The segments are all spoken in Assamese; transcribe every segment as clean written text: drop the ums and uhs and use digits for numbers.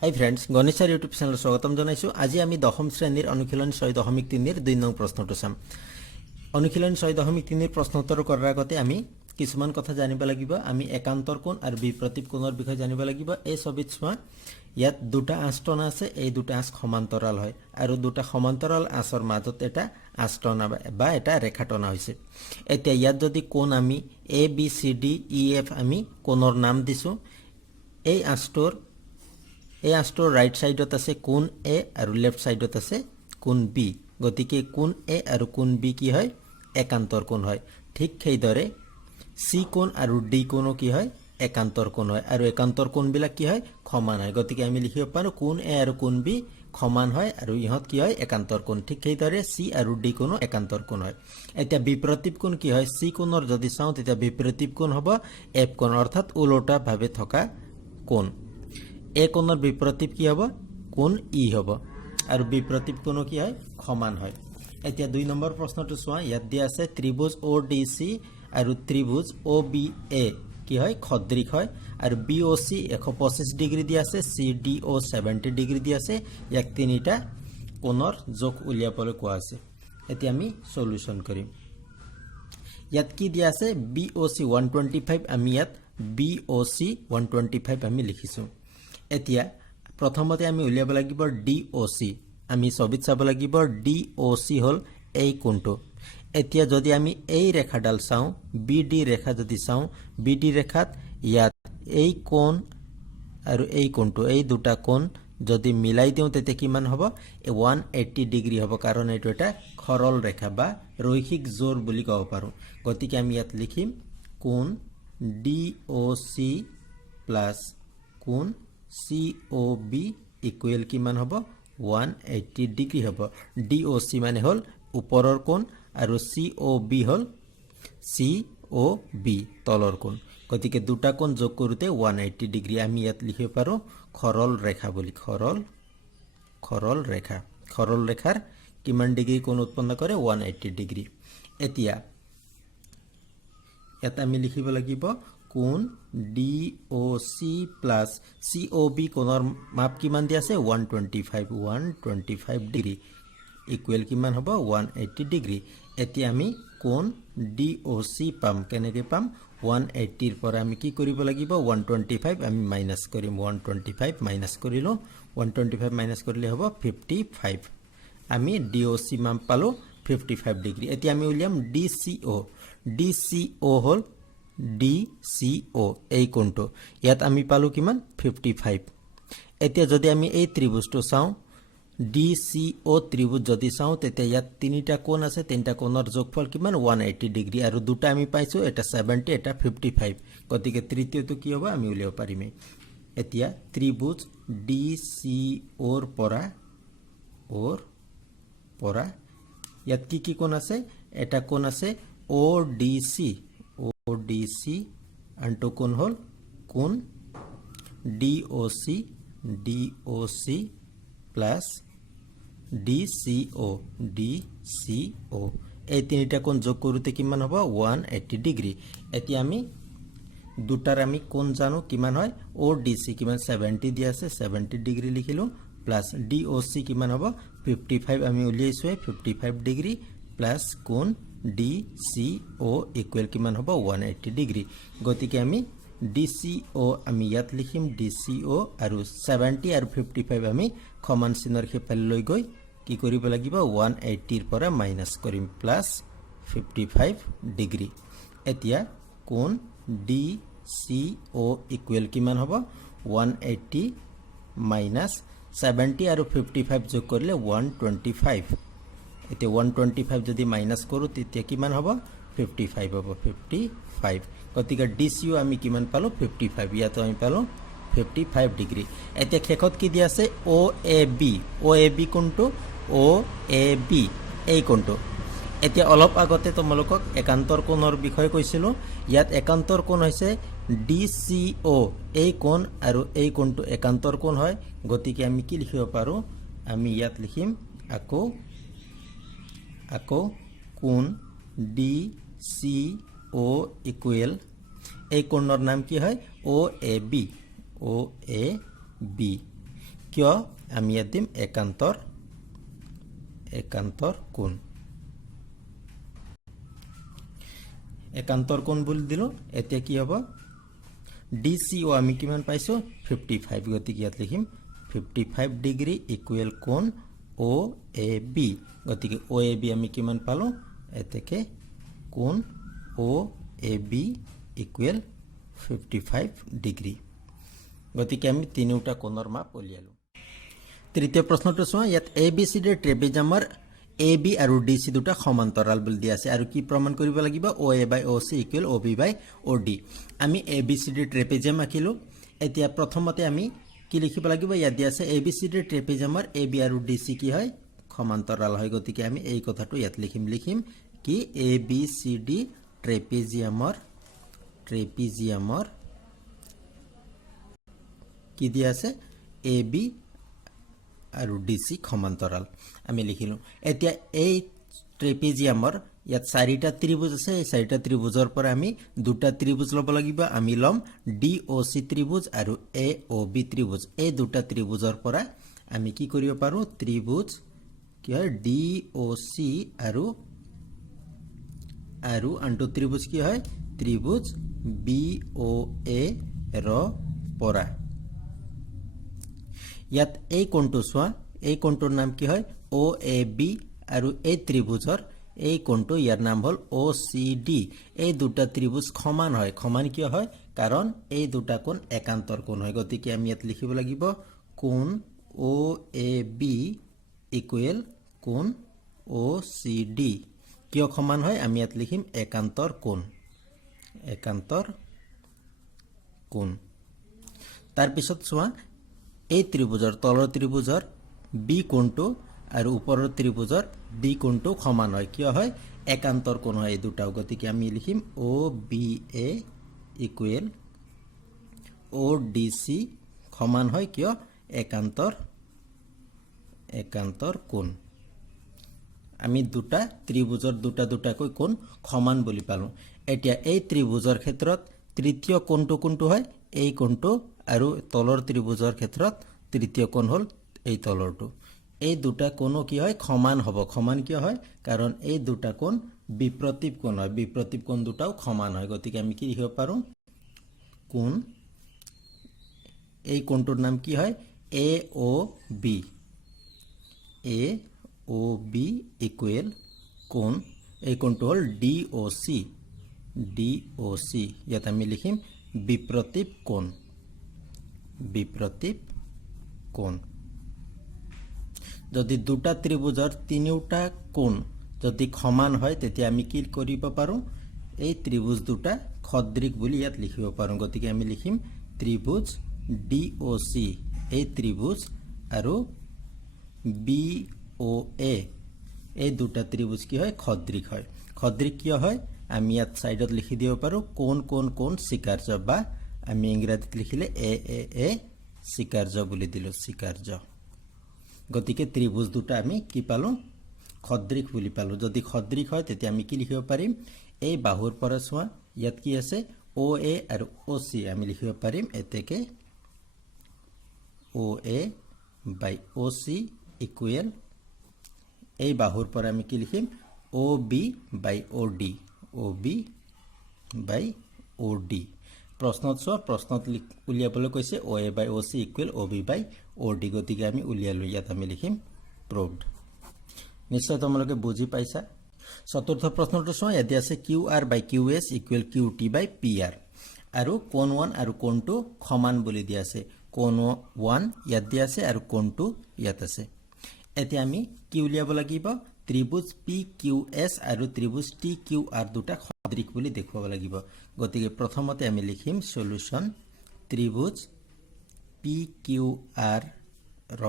হাই ফ্ৰেণ্ডছ, গণেশৰ ইউটিউব চেনেলত স্বাগতম জনাইছোঁ। আজি আমি দশম শ্ৰেণীৰ অনুশীলন 6.3 2 নং প্ৰশ্নটো চাম। অনুশীলন 6.3 প্ৰশ্ন উত্তৰ কৰাৰ আগতে আমি কিছুমান কথা জানিব লাগিব। আমি একান্তৰ কোণ আৰু বিপ্ৰতীপ কোণৰ বিষয়ে জানিব লাগিব। এই ছবিত চোৱা, ইয়াত দুটা আঁচটনা আছে। এই দুটা আঁচ সমান্তৰাল হয় আৰু দুটা সমান্তৰাল আঁচৰ মাজত এটা আঁচটনা বা এটা ৰেখা টনা হৈছে। এতিয়া ইয়াত যদি কোণ আমি A B C D E F আমি কোণৰ নাম দিছোঁ। এই আঁচটোৰ ৰাইট সাইডত আছে কোণ এ আৰু লেফট সাইডত আছে কোণ বি। গতিকে কোণ এ আৰু কোণ বি কি হয়? একান্তৰ কোণ হয়। ঠিক সেইদৰে সি কোণ আৰু ডি কোণো কি হয়? একান্তৰ কোণ হয়। আৰু একান্তৰ কোণবিলাক কি হয়? সমান হয়। গতিকে আমি লিখিব পাৰোঁ কোণ এ আৰু কোণ বি সমান হয় আৰু ইহঁত কি হয়? একান্তৰ কোণ। ঠিক সেইদৰে সি আৰু ডি কোণো একান্তৰ কোণ হয়। এতিয়া বিপ্ৰতীপ কোণ কি হয়? সি কোণৰ যদি চাওঁ তেতিয়া বিপ্ৰতীপ কোণ হ'ব এফ কোণ, অৰ্থাৎ ওলোটাভাৱে থকা কোণ। এ কোণৰ বিপ্ৰতীপ কি হ'ব? কোণ ই হ'ব। আৰু বিপ্ৰতীপ কোণো কি হয়? সমান হয়। এতিয়া 2 নম্বৰ প্ৰশ্নটো চোৱা, ইয়াত দিয়া আছে ত্ৰিভুজ অ' ডি চি আৰু ত্ৰিভুজ অ' বি এ কি হয়? সদৃশ হয়। আৰু বি অ' চি 125 ডিগ্ৰী দিয়া আছে, চি ডি অ' 70 ডিগ্ৰী দিয়া আছে। ইয়াক তিনিটা কোণৰ জোখ উলিয়াবলৈ কোৱা আছে। এতিয়া আমি সলিউশ্যন কৰিম। ইয়াত কি দিয়া আছে? বি অ' চি 125, আমি ইয়াত বি অ' চি 125 আমি লিখিছোঁ। এতিয়া প্ৰথমতে আমি উলিয়াব লাগিব ডি অ' চি। আমি ছবিত চাব লাগিব ডি অ' চি হ'ল এই কোণটো। এতিয়া যদি আমি এই ৰেখাডাল চাওঁ, বি ডি ৰেখা যদি চাওঁ, বি ডি ৰেখাত ইয়াত এই কোণ আৰু এই কোণটো, এই দুটা কোণ যদি মিলাই দিওঁ তেতিয়া কিমান হ'ব? 180 ডিগ্ৰী হ'ব, কাৰণ এইটো এটা সৰল ৰেখা বা ৰৈখিক জোৰ বুলি ক'ব পাৰোঁ। গতিকে আমি ইয়াত লিখিম কোণ ডি অ' চি প্লাছ কোণ চি অ' বি ইকুৱেল কিমান হ'ব? 180 ডিগ্ৰী হ'ব। ডি অ' চি মানে হ'ল ওপৰৰ কোণ আৰু চি অ' বি হ'ল চি অ' বি তলৰ কোণ। গতিকে দুটা কোণ যোগ কৰোঁতে 180 ডিগ্ৰী। আমি ইয়াত লিখিব পাৰোঁ সৰল ৰেখা বুলি। সৰল ৰেখা। সৰল ৰেখাৰ কিমান ডিগ্ৰী কোণ উৎপন্ন কৰে? 180 ডিগ্ৰী। এতিয়া ইয়াত আমি লিখিব লাগিব কোণ D O' C plus C O' B কোণৰ মাপ কিমান দিয়া আছে? 125 ডিগ্ৰী ইকুৱেল কিমান হ'ব? 180 ডিগ্ৰী। এতিয়া আমি কোণ ডি অ' চি পাম। কেনেকৈ পাম? 180ৰ পৰা আমি কি কৰিব লাগিব? 125 আমি মাইনাছ কৰিম। 125 মাইনাছ কৰিলোঁ। 125 মাইনাছ কৰিলে হ'ব 55। আমি ডি অ' চি মাপ পালোঁ 55 ডিগ্ৰী। এতিয়া আমি উলিয়াম D C O'. D C অ' হ'ল ডি চি অ' এই কোণটো। ইয়াত আমি পালোঁ কিমান? 55। এতিয়া যদি আমি এই ত্ৰিভুজটো চাওঁ, ডি চি অ' ত্ৰিভুজ যদি চাওঁ, তেতিয়া ইয়াত তিনিটা কোণ আছে। তিনিটা কোণৰ যোগফল কিমান? 180 ডিগ্ৰী। আৰু দুটা আমি পাইছোঁ, এটা 70, এটা 55। গতিকে তৃতীয়টো কি হ'ব? আমি উলিয়াব পাৰিমেই। এতিয়া ত্ৰিভুজ ডি চি অ'ৰ পৰা ইয়াত কি কি কোণ আছে? এটা কোণ আছে O' D C. O' D C আনটো কোণ হ'ল কোণ D O' C. D O' C plus D C O'. D C O'. এই তিনিটা কোণ যোগ কৰোঁতে কিমান হ'ব? 180 ডিগ্ৰী। এতিয়া আমি দুটাৰ আমি কোণ জানো কিমান হয়? অ' ডি চি কিমান? 70 দিয়া আছে, 70 ডিগ্ৰী লিখিলোঁ। প্লাছ ডি অ' চি কিমান হ'ব? 55 আমি উলিয়াইছোঁৱে, 55 ডিগ্ৰী প্লাছ কোণ ডি চি অ' ইকুৱেল কিমান হ'ব? 180 ডিগ্ৰী। গতিকে আমি ডি চি অ' আমি ইয়াত লিখিম ডি চি অ' আৰু 70 আৰু 55 আমি সমান চিনৰ সিফালে লৈ গৈ কি কৰিব লাগিব? 180ৰ পৰা মাইনাছ কৰিম, প্লাছ 55 ডিগ্ৰী। এতিয়া কোণ ডি চি অ' ইকুৱেল কিমান হ'ব? 180 মাইনাছ 70 আৰু 55 যোগ কৰিলে 125। এতিয়া 125 যদি মাইনাছ কৰোঁ তেতিয়া কিমান হ'ব? 55 হ'ব। 55। গতিকে ডি চি অ' আমি কিমান পালোঁ? 55। ইয়াতো আমি পালোঁ 55 ডিগ্ৰী। এতিয়া শেষত কি দিয়া আছে? অ' A B. O' A B কোনটো? অ' এ বি এই কোনটো। এতিয়া অলপ আগতে তোমালোকক একান্তৰ কোণৰ বিষয়ে কৈছিলোঁ। ইয়াত একান্তৰ কোণ হৈছে ডি চি অ' এই কোণ আৰু এই কোণটো একান্তৰ কোণ হয়। গতিকে আমি কি লিখিব পাৰোঁ? আমি ইয়াত লিখিম আকৌ কোণ ডি চি অ' ইকুৱেল এই কোণৰ নাম কি হয়? অ' A B. O' A B. কিয় আমি ইয়াত দিম একান্তৰ কোণ। একান্তৰ কোণ বুলি দিলোঁ। এতিয়া কি হ'ব DCO আমি কিমান পাইছোঁ 55 গতিকে ইয়াত লিখিম 55 ডিগ্ৰী ইকুৱেল কোণ OAB গতিকে OAB আমি কিমান পালোঁ এতেকে কোণ OAB ইকুৱেল 55 ডিগ্ৰী গতিকে আমি তিনিওটা কোণৰ মাপ উলিয়ালোঁ। তৃতীয় প্ৰশ্নটো চোৱা ইয়াত ABCD ট্ৰেপেজামৰ AB আৰু DC দুটা সমান্তৰাল বুলি দিয়া আছে আৰু কি প্ৰমাণ কৰিব লাগিব OA বাই OC ইকুৱেল OB বাই OD। আমি ABCD ট্ৰেপেজাম আঁকিলোঁ। এতিয়া প্ৰথমতে আমি কি লিখিব লাগিব ইয়াত দিয়া আছে ABCD ট্ৰেপেজামৰ AB আৰু DC কি হয় সমান্তৰাল হয় গতিকে আমি এই কথাটো ইয়াত লিখিম কি ABCD ট্ৰেপেজিয়ামৰ কি দিয়া আছে AB আৰু DC সমান্তৰাল আমি লিখিলোঁ। এতিয়া এই ট্ৰেপেজিয়ামৰ ইয়াত চাৰিটা ত্ৰিভুজ আছে এই চাৰিটা ত্ৰিভুজৰ পৰা আমি দুটা ত্ৰিভুজ ল'ব লাগিব। আমি ল'ম DOC ত্ৰিভুজ আৰু AOB ত্ৰিভুজ। এই দুটা ত্ৰিভুজৰ পৰা আমি কি কৰিব পাৰোঁ ত্ৰিভুজ কি হয় DOC আৰু আনটো ত্ৰিভুজ কি হয় ত্ৰিভুজ BOA ৰ পৰা ইয়াত এই কোণটো চোৱা এই কোণটোৰ নাম কি হয় OAB আৰু এই ত্ৰিভুজৰ এই কোণটো ইয়াৰ নাম হ'ল OCD। এই দুটা ত্ৰিভুজ সমান হয়। সমান কিয় হয় কাৰণ এই দুটা কোণ একান্তৰ কোণ হয় গতিকে আমি ইয়াত লিখিব লাগিব কোণ OAB ইকুৱেল কোণ OCD। কিয় সমান হয় আমি ইয়াত লিখিম একান্তৰ কোণ। তাৰপিছত চোৱা এই ত্ৰিভুজৰ তলৰ ত্ৰিভুজৰ B কোণটো আৰু ওপৰৰ ত্ৰিভুজৰ D কোণটো সমান হয় কিয় হয় একান্তৰ কোণ হয় এই দুটাও গতিকে আমি লিখিম OBA ইকুৱেল ODC সমান হয় কিয় একান্তৰ কোণ। আমি দুটা ত্ৰিভুজৰ দুটাকৈ কোণ সমান বুলি পালোঁ। এতিয়া এই ত্ৰিভুজৰ ক্ষেত্ৰত তৃতীয় কোণটো হয় এই কোণটো আৰু তলৰ ত্ৰিভুজৰ ক্ষেত্ৰত তৃতীয় কোণ হ'ল এই তলৰটো। এই দুটা কোণো কি হয় সমান হ'ব। সমান কিয় হয় কাৰণ এই দুটা কোণ বিপ্ৰতীপ কোণ হয়। বিপ্ৰতীপ কোণ দুটাও সমান হয় গতিকে আমি কি লিখিব পাৰোঁ কোণ এই কোণটোৰ নাম কি হয় AOB ইকুৱেল কোণ এই কোণটো হ'ল DOC ইয়াত আমি লিখিম বিপ্ৰতীপ কোণ। যদি দুটা ত্ৰিভুজৰ তিনিওটা কোণ যদি সমান হয় তেতিয়া আমি কি কৰিব পাৰোঁ এই ত্ৰিভুজ দুটা সদৃশ বুলি ইয়াত লিখিব পাৰোঁ গতিকে আমি লিখিম ত্ৰিভুজ DOC এই ত্ৰিভুজ আৰু BOA এই দুটা ত্ৰিভুজ কি হয় সদৃশ হয়। সদৃশ কিয় হয় আমি ইয়াত সাইডত লিখি দিব পাৰোঁ কোণ স্বীকাৰ্য বা আমি ইংৰাজীত লিখিলে AAA স্বীকাৰ্য বুলি দিলোঁ স্বীকাৰ্য। গতিকে ত্ৰিভুজ দুটা আমি কি পালোঁ সদৃশ বুলি পালোঁ। যদি সদৃশ হয় তেতিয়া আমি কি লিখিব পাৰিম এই বাহুৰ পৰা চোৱা ইয়াত কি আছে OA আৰু OC আমি লিখিব পাৰিম এতেকে OA বাই OC ইকুৱেল এই বাহুৰ পৰা আমি কি লিখিম OB বাই OD। প্ৰশ্নত চোৱা প্ৰশ্নত উলিয়াবলৈ কৈছে OA বাই OC ইকুৱেল OB বাই OD গতিকে আমি উলিয়ালোঁ ইয়াত আমি লিখিম প্ৰুভড। নিশ্চয় তোমালোকে বুজি পাইছা। চতুৰ্থ প্ৰশ্নটো চোৱা ইয়াতে আছে QR বাই QS ইকুৱেল QT বাই PR আৰু কোণ 1 আৰু কোণ 2 সমান বুলি দিয়া আছে। কোণ 1 ইয়াত দিয়া আছে আৰু কোণ 2 ইয়াত আছে। এতিয়া আমি কি উলিয়াব লাগিব ত্ৰিভুজ PQS আৰু ত্ৰিভুজ TQR দুটা সদৃশ বুলি দেখুৱাব লাগিব। গতিকে প্ৰথমতে আমি লিখিম সলিউশন ত্ৰিভুজ PQR ৰ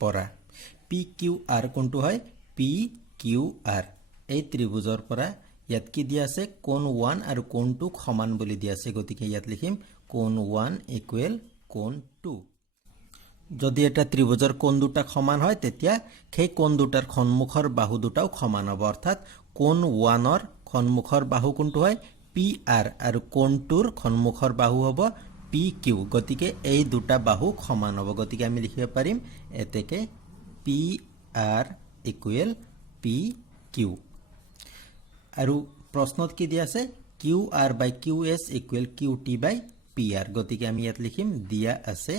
পৰা PQR কোনটো হয় PQR এই ত্ৰিভুজৰ পৰা ইয়াত কি দিয়া আছে কোণ 1 আৰু কোণ 2 সমান বুলি দিয়া আছে গতিকে ইয়াত লিখিম কোণ 1 ইকুৱেল কোণ 2। যদি এটা ত্ৰিভুজৰ কোণ দুটা সমান হয় তেতিয়া সেই কোণ দুটাৰ সন্মুখৰ বাহু দুটাও সমান হ'ব অৰ্থাৎ কোণ 1ৰ সন্মুখৰ বাহু কোনটো হয় PR আৰু কোণ 2ৰ সন্মুখৰ বাহু হ'ব পি কিউ গতিকে এই দুটা বাহু সমান হ'ব গতিকে আমি লিখিব পাৰিম এতেকে P R equal P Q আৰু প্ৰশ্নত কি দিয়া আছে Q R by Q S equal Q T by P R গতিকে আমি ইয়াত লিখিম দিয়া আছে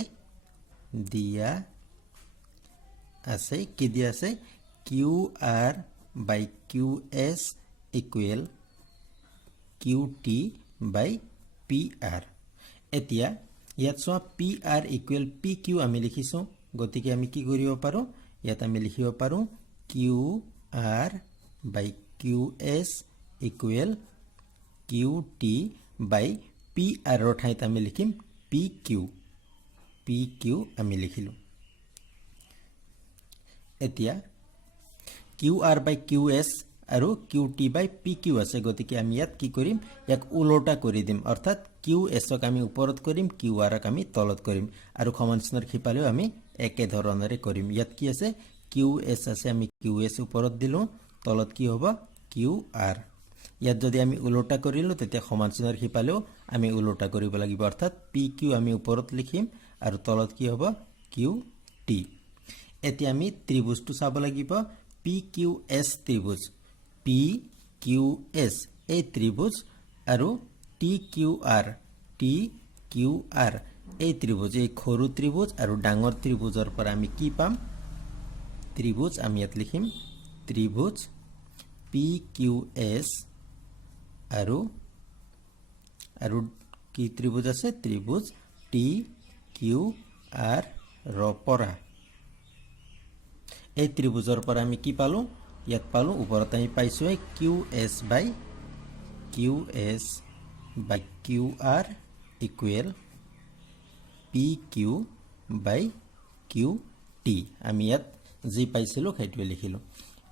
কি দিয়া আছে Q R by Q S equal Q T by P R এতিয়া ইয়াত চোৱা P R equal P Q আমি লিখিছোঁ গতিকে আমি কি কৰিব পাৰোঁ ইয়াত আমি লিখিব পাৰোঁ Q R by Q S equal Q T by P আৰৰ ঠাইত আমি লিখিম পি কিউ আমি লিখিলোঁ এতিয়া Q R by Q S আৰু Q T by P Q আছে গতিকে আমি ইয়াত কি কৰিম ইয়াক উলোটা কৰি দিম অৰ্থাৎ কিউ এছক আমি ওপৰত কৰিম কিউ আৰক আমি তলত কৰিম আৰু সমান চিনৰ সিপালেও আমি একে ধৰণেৰে কৰিম ইয়াত কি আছে কিউ এছ আছে আমি কিউ এছ ওপৰত দিলোঁ তলত কি হ'ব কিউ আৰ ইয়াত যদি আমি উলোটা কৰিলোঁ তেতিয়া সমান চিনৰ সিপালেও আমি উলোটা কৰিব লাগিব অৰ্থাৎ পি কিউ আমি ওপৰত লিখিম আৰু তলত কি হ'ব কিউ টি এতিয়া আমি ত্ৰিভুজটো চাব লাগিব পি কিউ এছ ত্ৰিভুজ পি কিউ এছ এই ত্ৰিভুজ আৰু টি কিউ আৰ এই ত্ৰিভুজ এই সৰু ত্ৰিভুজ আৰু ডাঙৰ ত্ৰিভুজৰ পৰা আমি কি পাম ত্ৰিভুজ আমি ইয়াত লিখিম ত্ৰিভুজ পি কিউ এছ আৰু কি ত্ৰিভুজ আছে ত্ৰিভুজ টি কিউ আৰ ৰ পৰা এই ত্ৰিভুজৰ পৰা আমি কি পালোঁ ইয়াত পালোঁ ওপৰত আমি পাইছোঁ Q S by Q R equal P Q by Q T আমি ইয়াত যি পাইছিলোঁ সেইটোৱে লিখিলোঁ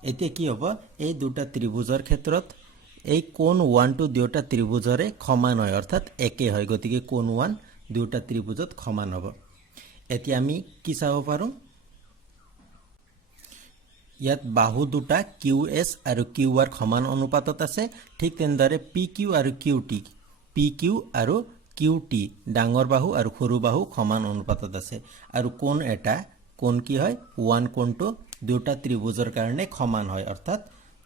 এতিয়া কি হ'ব এই দুটা ত্ৰিভুজৰ ক্ষেত্ৰত এই কোণ ওৱানটো দুয়োটা ত্ৰিভুজৰে সমান হয় অৰ্থাৎ একে হয় গতিকে কোণ ওৱান দুয়োটা ত্ৰিভুজত সমান হ'ব এতিয়া আমি কি চাব পাৰোঁ ইয়াত বাহু দুটা কিউ এছ আৰু কিউ আৰ সমান অনুপাতত আছে ঠিক তেনেদৰে পি কিউ আৰু কিউ টি ডাঙৰ বাহু আৰু সৰু বাহু সমান অনুপাতত আছে আৰু কোণ কি হয় ওৱান কোণটো দুটা ত্ৰিভুজৰ কাৰণে সমান হয় অৰ্থাৎ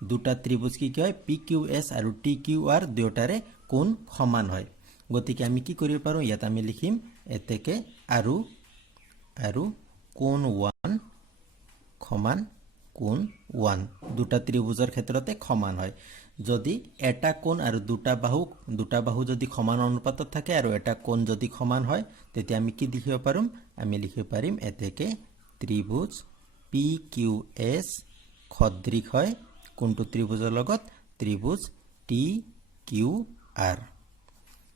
দুটা ত্ৰিভুজ কি হয় পি কিউ এছ আৰু টি কিউ আৰ দুয়োটাৰে কোণ সমান হয় গতিকে আমি কি কৰিব পাৰোঁ ইয়াত আমি লিখিম এতেকে আৰু কোণ ওৱান সমান কোণ ওৱান দুটা ত্ৰিভুজৰ ক্ষেত্ৰতে সমান হয় যদি এটা কোণ আৰু দুটা বাহু যদি সমান অনুপাতত থাকে আৰু এটা কোণ যদি সমান হয় তেতিয়া আমি কি লিখিব পাৰিম আমি লিখিব পাৰিম এতেকে ত্ৰিভুজ পি কিউ এছ সদৃশ হয় কোনটো ত্ৰিভুজৰ লগত ত্ৰিভুজ টি কিউ আৰ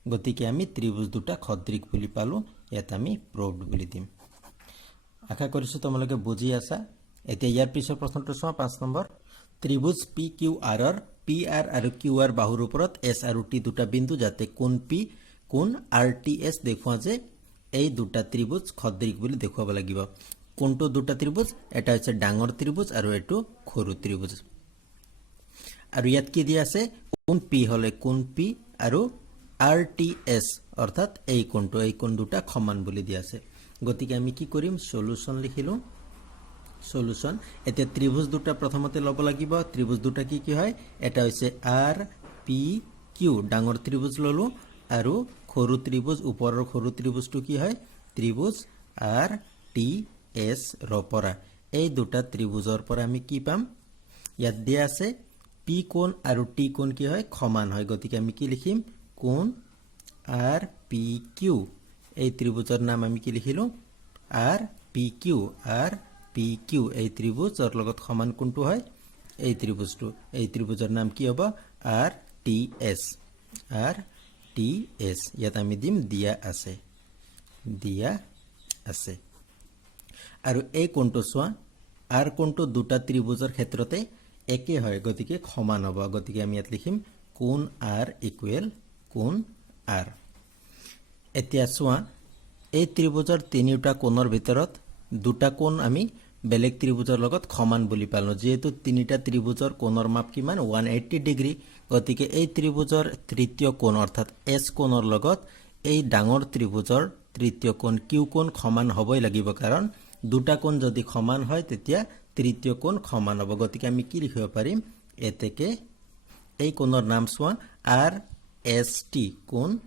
গতিকে আমি ত্ৰিভুজ দুটা সদৃশ বুলি পালোঁ ইয়াত আমি প্ৰুভড বুলি দিম আশা কৰিছোঁ তোমালোকে বুজি আছা এতিয়া ইয়াৰ পিছৰ প্ৰশ্নটো চোৱা 5 নম্বৰ ত্ৰিভুজ পি কিউ আৰৰ পি আৰ আৰু কিউ আৰ বাহুৰ ওপৰত এছ আৰু টি দুটা বিন্দু যাতে কোণ আৰ টি এছ দেখুৱা যে এই দুটা ত্ৰিভুজ সদৃশ বুলি দেখুৱাব লাগিব কোনটো দুটা ত্ৰিভুজ এটা হৈছে ডাঙৰ ত্ৰিভুজ আৰু এইটো সৰু ত্ৰিভুজ আৰু ইয়াত কি দিয়া আছে কোণ পি হলে কোণ পি আৰু আৰ টি এছ অৰ্থাৎ এই কোণ দুটা সমান বুলি দিয়া আছে গতিকে আমি কি কৰিম সলিউশন লিখিলোঁ সলিউশন এতিয়া ত্ৰিভুজ দুটা প্ৰথমতে ল'ব লাগিব ত্ৰিভুজ দুটা কি হয় এটা হৈছে আৰ পি কিউ ডাঙৰ ত্ৰিভুজ ল'লোঁ আৰু সৰু ত্ৰিভুজ ওপৰৰ সৰু ত্ৰিভুজটো কি হয় ত্ৰিভুজ আৰ টি এছ ৰ পৰা এই দুটা ত্ৰিভুজৰ পৰা আমি কি পাম ইয়াত দিয়া আছে পি কোণ আৰু টি কোণ কি হয় সমান হয় গতিকে আমি কি লিখিম কোণ আৰ পি কিউ এই ত্ৰিভুজৰ নাম আমি কি লিখিলোঁ আৰ পি কিউ এই ত্ৰিভুজৰ লগত সমান কোনটো হয় এই ত্ৰিভুজৰ নাম কি হ'ব আৰ টি এছ ইয়াত আমি দিম দিয়া আছে আৰু এই কোণটো চোৱা আৰ কোণটো দুটা ত্ৰিভুজৰ ক্ষেত্ৰতে একে হয় গতিকে সমান হ'ব গতিকে আমি ইয়াত লিখিম কোণ আৰ ইকুৱেল কোণ আৰ এতিয়া চোৱা এই ত্ৰিভুজৰ তিনিটা কোণৰ ভিতৰত দুটা কোণ আমি বেলেগ ত্ৰিভুজৰ লগত সমান বুলি পালোঁ যেহেতু তিনিটা ত্ৰিভুজৰ কোণৰ মাপ কিমান 180 ডিগ্ৰী গতিকে এই ত্ৰিভুজৰ তৃতীয় কোণ অৰ্থাৎ এছ কোণৰ লগত এই ডাঙৰ ত্ৰিভুজৰ তৃতীয় কোণ কিউ কোণ সমান হ'বই লাগিব কাৰণ দুটা কোণ যদি সমান হয় তেতিয়া তৃতীয় কোণ সমান হ'ব গতিকে আমি কি লিখিব পাৰিম এতেকে এই কোণৰ নাম চোৱা আৰ এছ টি কোণ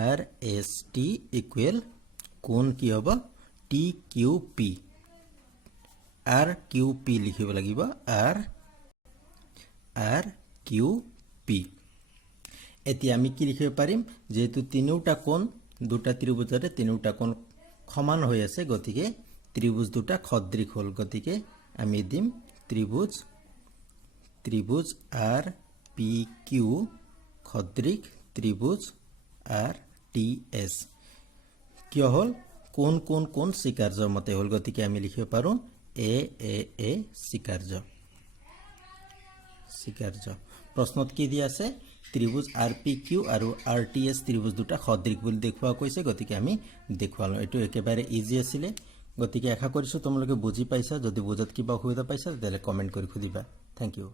আৰ এছ টি ইকুৱেল কোণ কি হ'ব T Q P R Q P লিখিব লাগিব আৰ কিউ পি এতিয়া আমি কি লিখিব পাৰিম যেহেতু তিনিওটা কোণ দুটা ত্ৰিভুজৰে তিনিওটা কোণ সমান হৈ আছে গতিকে ত্ৰিভুজ দুটা সদৃশ হ'ল গতিকে আমি দিম ত্ৰিভুজ আৰ পি কিউ সদৃশ ত্ৰিভুজ আৰ টি এছ কিয় হ'ল কোন কোন কোন স্বীকাৰ্যৰ মতে হ'ল গতিকে আমি লিখিব পাৰোঁ এ স্বীকাৰ্য প্ৰশ্নত কি দিয়া আছে ত্ৰিভুজ আৰ পি কিউ আৰু আৰ টি এছ ত্ৰিভুজ দুটা সদৃশ বুলি দেখুওৱা কৈছে গতিকে আমি দেখুৱালোঁ এইটো একেবাৰে ইজি আছিলে গতিকে আশা কৰিছোঁ তোমালোকে বুজি পাইছা যদি বুজাত কিবা অসুবিধা পাইছা তেতিয়াহ'লে কমেণ্ট কৰি সুধিবা থেংক ইউ